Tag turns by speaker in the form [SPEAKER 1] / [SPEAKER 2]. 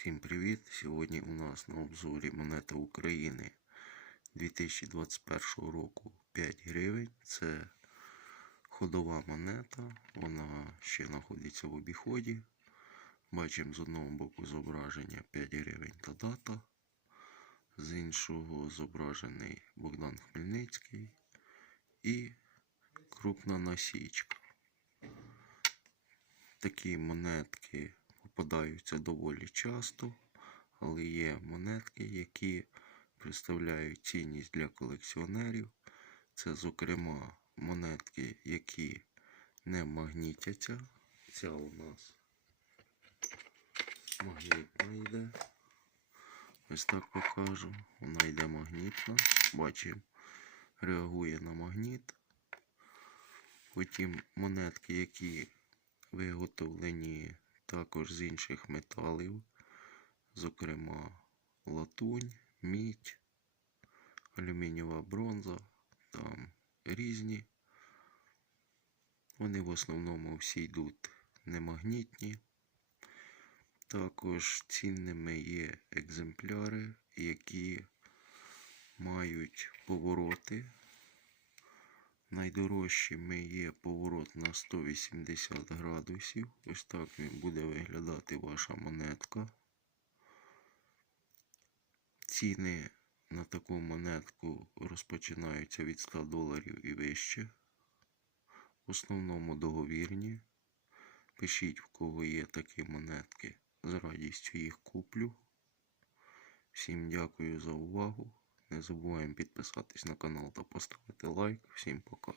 [SPEAKER 1] Всім привіт! Сьогодні у нас на обзорі монета України 2021 року 5 гривень. Це ходова монета, вона ще знаходиться в обіході. Бачимо з одного боку зображення 5 гривень та дата, з іншого зображений Богдан Хмельницький і крупна насічка. Такі монетки попадаються доволі часто, але є монетки, які представляють цінність для колекціонерів. Це, зокрема, монетки, які не магнітяться. Ця у нас магнітна йде. Ось так покажу. Вона йде магнітна. Бачимо, реагує на магніт. Потім монетки, які виготовлені також з інших металів, зокрема латунь, мідь, алюмінієва бронза, там різні. Вони в основному всі йдуть немагнітні. Також цінними є екземпляри, які мають повороти. Найдорожчими є поворот на 180 градусів. Ось так буде виглядати ваша монетка. Ціни на таку монетку розпочинаються від 100 доларів і вище. В основному договірні. Пишіть, в кого є такі монетки. З радістю їх куплю. Всім дякую за увагу. Не забуваємо підписатись на канал та поставити лайк. Всім пока.